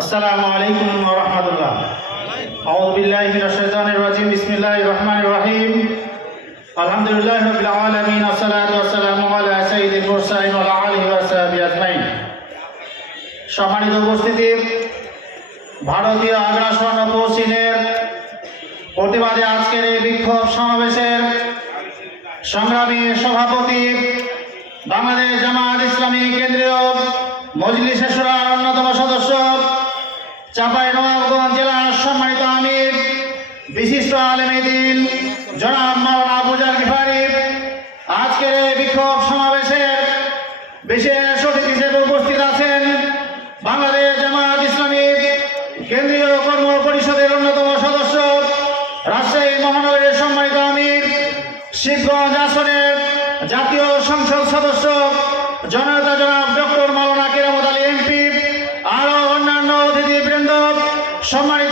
আসসালামু আলাইকুম ওয়া রাহমাতুল্লাহ। আউযু বিল্লাহি মিনাশ শাইতানির রাজিম। বিসমিল্লাহির রহমানির রহিম। আলহামদুলিল্লাহি রাব্বিল আলামিন। আসসালাতু ওয়াসসালামু আলা সাইয়্যিদিল মুরসালিন ওয়া আলা আলিহি ওয়া সাহবিহি আজমাইন। সম্মানিত উপস্থিতি, ভারতীয় আগ্রাসন ও পশ্চিমের প্রতিবাদে আজকের এই বিক্ষোভ সমাবেশের সংগ্রামী সভাপতি, বাংলাদেশ জামায়াত ইসলামী কেন্দ্রীয় মজলিসে শুরার অন্যতম সদস্য, চাঁপাইনবাবগঞ্জ জেলার সম্মানিত আমির, বিশিষ্ট আলেমে দ্বীন জনাব মাওলানা আবু জার গিফারি, আজকের এই বিক্ষোভ সমাবেশের বিশেষ অতিথি হিসেবে উপস্থিত আছেন বাংলাদেশ জামায়াত ইসলামী কেন্দ্রীয় কর্ম পরিষদের অন্যতম সদস্য, রাজশাহী মহানগরের সম্মানিত আমির, শিবগঞ্জ আসনের জাতীয় সংসদ সদস্য জনতা জনাব ডক্টর মাওলানা কেরামত আলী এমপি, আরো অন্যান্য অতিথিবৃন্দ, সম্মানিত